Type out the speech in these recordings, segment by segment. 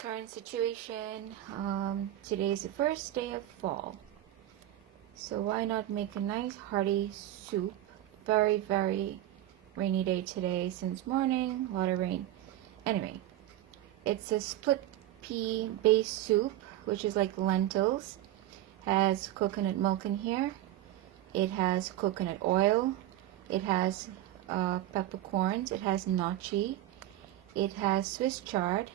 Current situation, today is the first day of fall, so why not make a nice hearty soup? Very rainy day today since morning, a lot of rain. Anyway, it's a split pea based soup, which is like lentils. Has coconut milk in here, it has coconut oil, it has peppercorns, it has gnocchi, it has Swiss chard,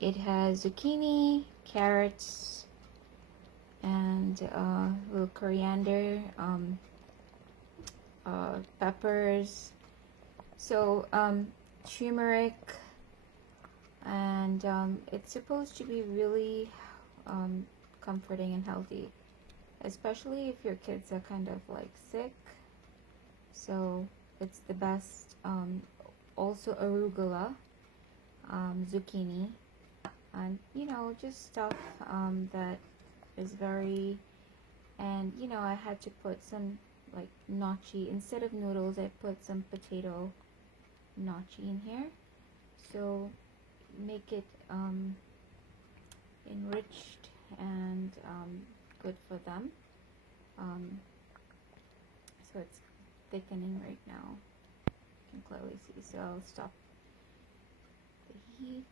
it has zucchini, carrots, and little coriander, peppers, so turmeric, and it's supposed to be really comforting and healthy, especially if your kids are kind of like sick. So it's the best. Also arugula, zucchini, and just stuff that is very, and I had to put some like gnocchi instead of noodles. I put some potato gnocchi in here, so make it enriched and good for them. So it's thickening right now, you can clearly see, so I'll stop the heat.